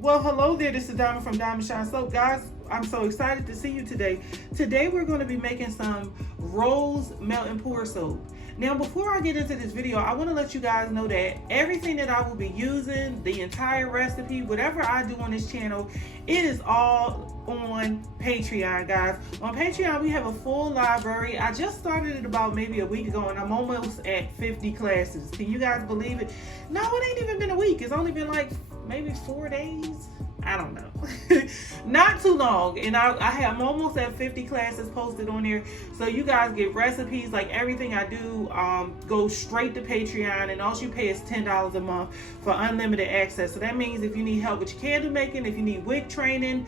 Well, hello there. This is Diamond from Diamond Shine Soap. Guys, I'm so excited to see you today. Today, we're going to be making some rose melt and pour soap. Now, before I get into this video, I want to let you guys know that everything that I will be using, the entire recipe, whatever I do on this channel, it is all on Patreon, guys. On Patreon, we have a full library. I just started it about maybe a week ago, and I'm almost at 50 classes. Can you guys believe it? No, it ain't even been a week. It's only been like maybe 4 days. I don't know. Not too long. And I'm almost at 50 classes posted on there. So you guys get recipes, like everything I do goes straight to Patreon, and all you pay is $10 a month for unlimited access. So that means if you need help with your candle making, if you need wig training,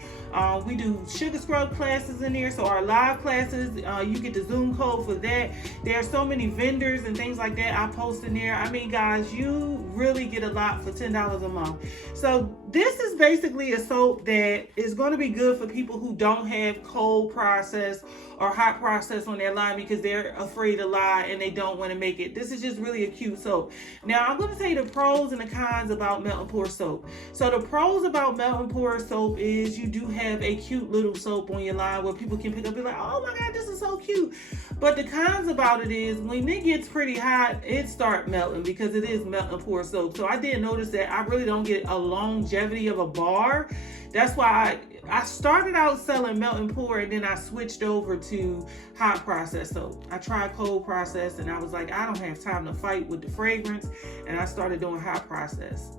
we do sugar scrub classes in there. So our live classes, you get the Zoom code for that. There are so many vendors and things like that I post in there. I mean, guys, you really get a lot for $10 a month. So this is basically a soap that is going to be good for people who don't have cold process or hot process on their line because they're afraid to lie and they don't want to make it. This is just really a cute soap. Now, I'm going to tell you the pros and the cons about melt and pour soap. So the pros about melt and pour soap is you do have a cute little soap on your line where people can pick up and be like, oh my God, this is so cute. But the cons about it is when it gets pretty hot, it starts melting because it is melt and pour soap. So I did notice that I really don't get a longevity of a bar. That's why I started out selling melt and pour, and then I switched over to hot process soap. I tried cold process and I was like, I don't have time to fight with the fragrance, and I started doing hot process.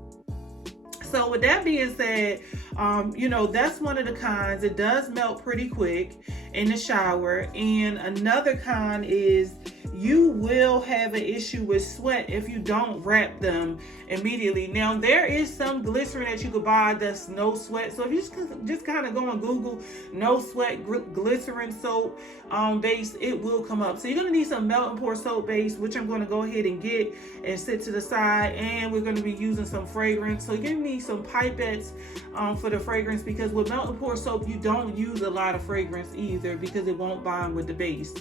So with that being said, that's one of the cons. It does melt pretty quick in the shower. And another con is you will have an issue with sweat if you don't wrap them immediately. Now, there is some glycerin that you could buy that's no sweat. So if you just kind of go on Google, no sweat glycerin soap base, it will come up. So you're going to need some melt and pour soap base, which I'm going to go ahead and get and sit to the side. And we're going to be using some fragrance. So you're going to need some pipettes for the fragrance, because with melt and pour soap, you don't use a lot of fragrance either because it won't bond with the base.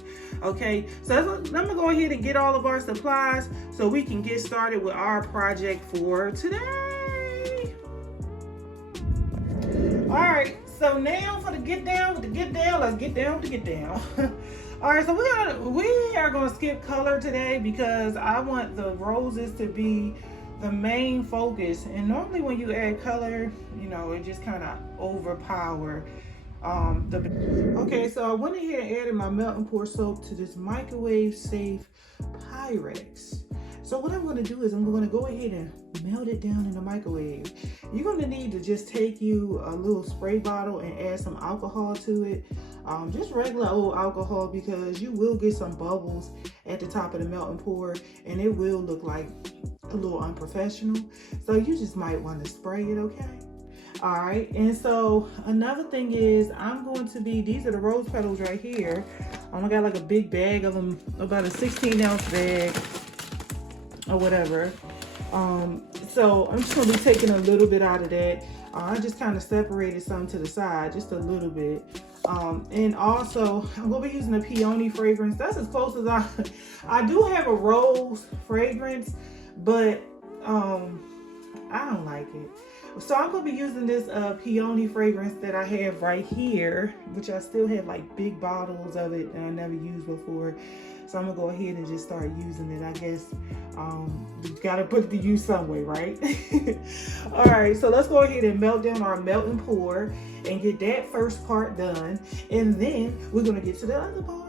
Okay, so I'm going to go ahead and get all of our supplies so we can get started with our project for today. All right, so now for the get down with the get down, let's get down with the get down. All right, so we are going to skip color today because I want the roses to be the main focus. And normally when you add color, it just kind of overpower okay, so I went ahead and added my melt and pour soap to this microwave safe Pyrex. So what I'm going to do is I'm going to go ahead and melt it down in the microwave. You're going to need to just take you a little spray bottle and add some alcohol to it. Just regular old alcohol, because you will get some bubbles at the top of the melt and pour, and it will look like a little unprofessional. So you just might want to spray it, okay? All right, and so another thing is these are the rose petals right here. I got like a big bag of them, about a 16-ounce bag or whatever. So I'm just gonna be taking a little bit out of that. I just kind of separated some to the side, just a little bit. And also I'm gonna be using a peony fragrance. That's as close as I do have a rose fragrance, but I don't like it. So I'm going to be using this peony fragrance that I have right here, which I still have like big bottles of it that I never used before. So I'm going to go ahead and just start using it. I guess you got to put it to use some way, right? All right, so let's go ahead and melt down our melt and pour and get that first part done. And then we're going to get to the other part.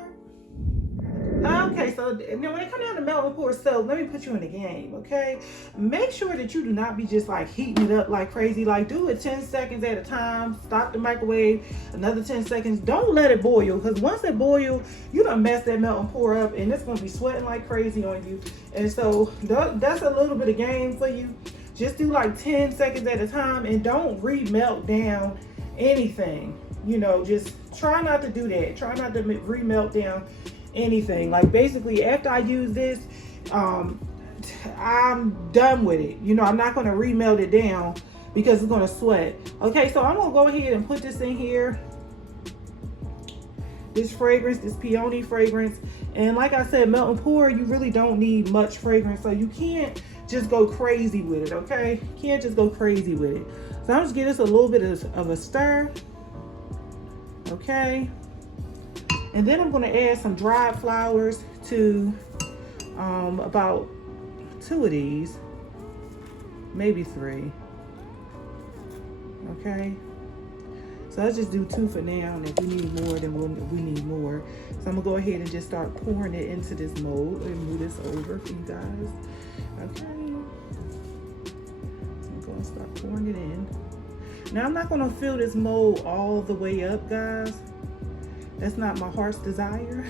Okay, so now when it comes down to melt and pour soap, let me put you in the game, okay? Make sure that you do not be just like heating it up like crazy. Like, do it 10 seconds at a time. Stop the microwave, another 10 seconds. Don't let it boil, because once it boils, you done mess that melt and pour up, and it's going to be sweating like crazy on you. And so that's a little bit of game for you. Just do like 10 seconds at a time, and don't remelt down anything. Just try not to do that. Try not to remelt down anything. Like, basically after I use this, I'm done with it. I'm not going to remelt it down because it's going to sweat. Okay, so I'm going to go ahead and put this in here, this fragrance, this peony fragrance. And like I said, melt and pour, you really don't need much fragrance, so you can't just go crazy with it. Okay, you can't just go crazy with it. So So I'm just giving this a little bit of a stir. Okay. And then I'm going to add some dried flowers to about 2 of these, maybe 3. Okay. So let's just do 2 for now, and if we need more, then we need more. So I'm gonna go ahead and just start pouring it into this mold. Let me move this over for you guys. Okay. So I'm gonna start pouring it in. Now I'm not gonna fill this mold all the way up, guys. That's not my heart's desire.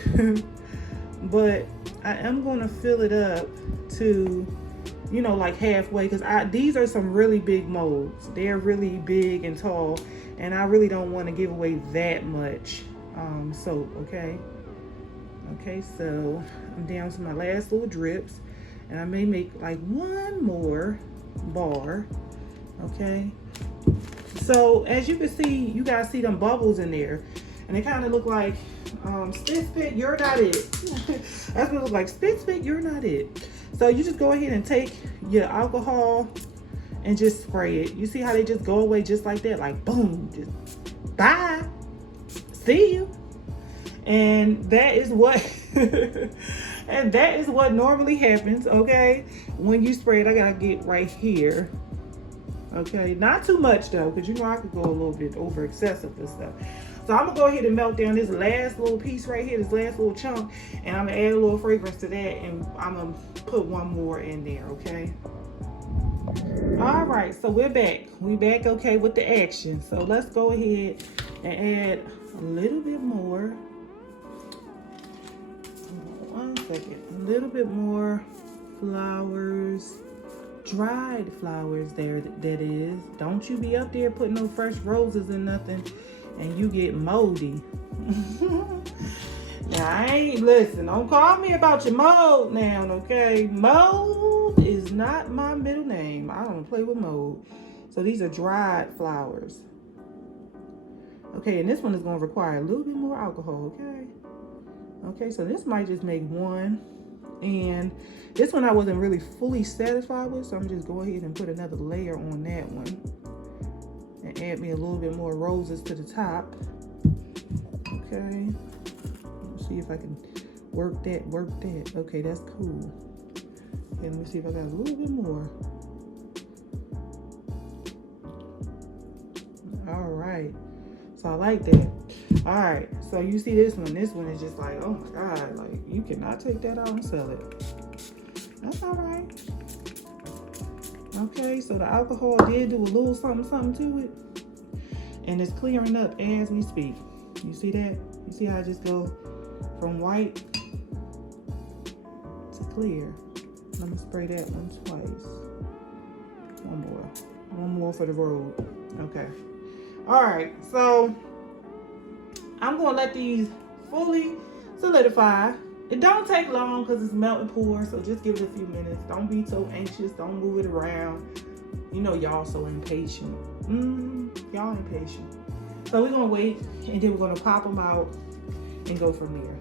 But I am gonna fill it up to, you know, like halfway, because these are some really big molds. They're really big and tall, and I really don't want to give away that much soap. Okay. Okay, so I'm down to my last little drips, and I may make like 1 more bar. Okay, so as you can see, you guys see them bubbles in there, and they kind of look like spit, you're not it. That's what it looks like. Spit, you're not it. So you just go ahead and take your alcohol and just spray it. You see how they just go away just like that? Like boom, just bye, see you. And that is what and that is what normally happens, okay? When you spray it, I gotta get right here. Okay, not too much though, because you know I could go a little bit over excessive and stuff. So I'm gonna go ahead and melt down this last little piece right here, this last little chunk, and I'm gonna add a little fragrance to that, and I'm gonna put 1 more in there, okay? All right, so we're back. We back, okay, with the action. So let's go ahead and add a little bit more. One second. A little bit more flowers. Dried flowers there, that is. Don't you be up there putting no fresh roses in nothing and you get moldy. Now, listen, don't call me about your mold now, okay? Mold is not my middle name. I don't play with mold. So these are dried flowers. Okay, and this one is going to require a little bit more alcohol, okay? Okay, so this might just make 1. And this one I wasn't really fully satisfied with, so I'm just go ahead and put another layer on that one. And add me a little bit more roses to the top. Okay. Let's see if I can work that. Okay, that's cool. Okay, let me see if I got a little bit more. All right. So I like that. All right. So you see this one. This one is just like, oh my God. Like, you cannot take that out and sell it. That's all right. Okay, so the alcohol did do a little something to it. And it's clearing up as we speak. You see that? You see how I just go from white to clear? I'm gonna spray that one twice. 1 more for the road. Okay. All right, so I'm gonna let these fully solidify. It don't take long because it's melt and pour, so just give it a few minutes. Don't be so anxious. Don't move it around. You know y'all so impatient. Y'all impatient. So we're gonna wait, and then we're gonna pop them out and go from there.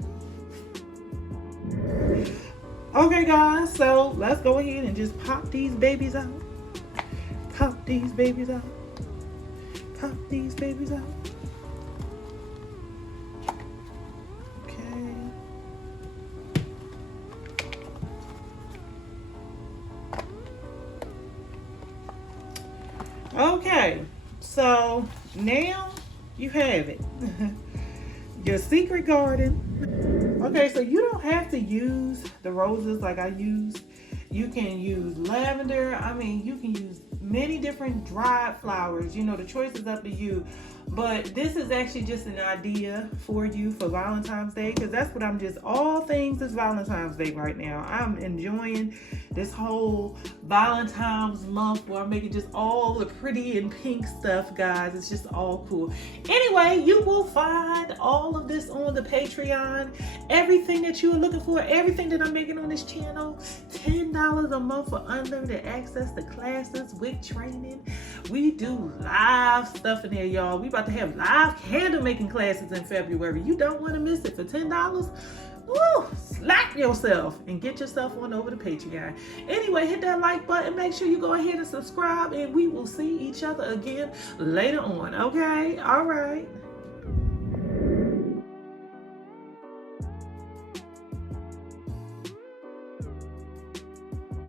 Okay, guys, so let's go ahead and just pop these babies out. Pop these babies out. Pop these babies out. Okay, so now you have it. Your secret garden. Okay, so you don't have to use the roses like I used. You can use lavender. I mean, you can use many different dried flowers. You know, the choice is up to you. But this is actually just an idea for you for Valentine's Day, because that's what I'm just, all things is Valentine's Day right now. I'm enjoying this whole Valentine's month where I'm making just all the pretty and pink stuff, guys. It's just all cool. Anyway, you will find all of this on the Patreon. Everything that you are looking for, everything that I'm making on this channel, $10 a month for unlimited access to classes with training. We do live stuff in there, y'all. We about to have live candle making classes in February. You don't want to miss it for $10. Woo! slap yourself and get yourself on over to Patreon. Anyway, hit that like button. Make sure you go ahead and subscribe, and we will see each other again later on. Okay? All right.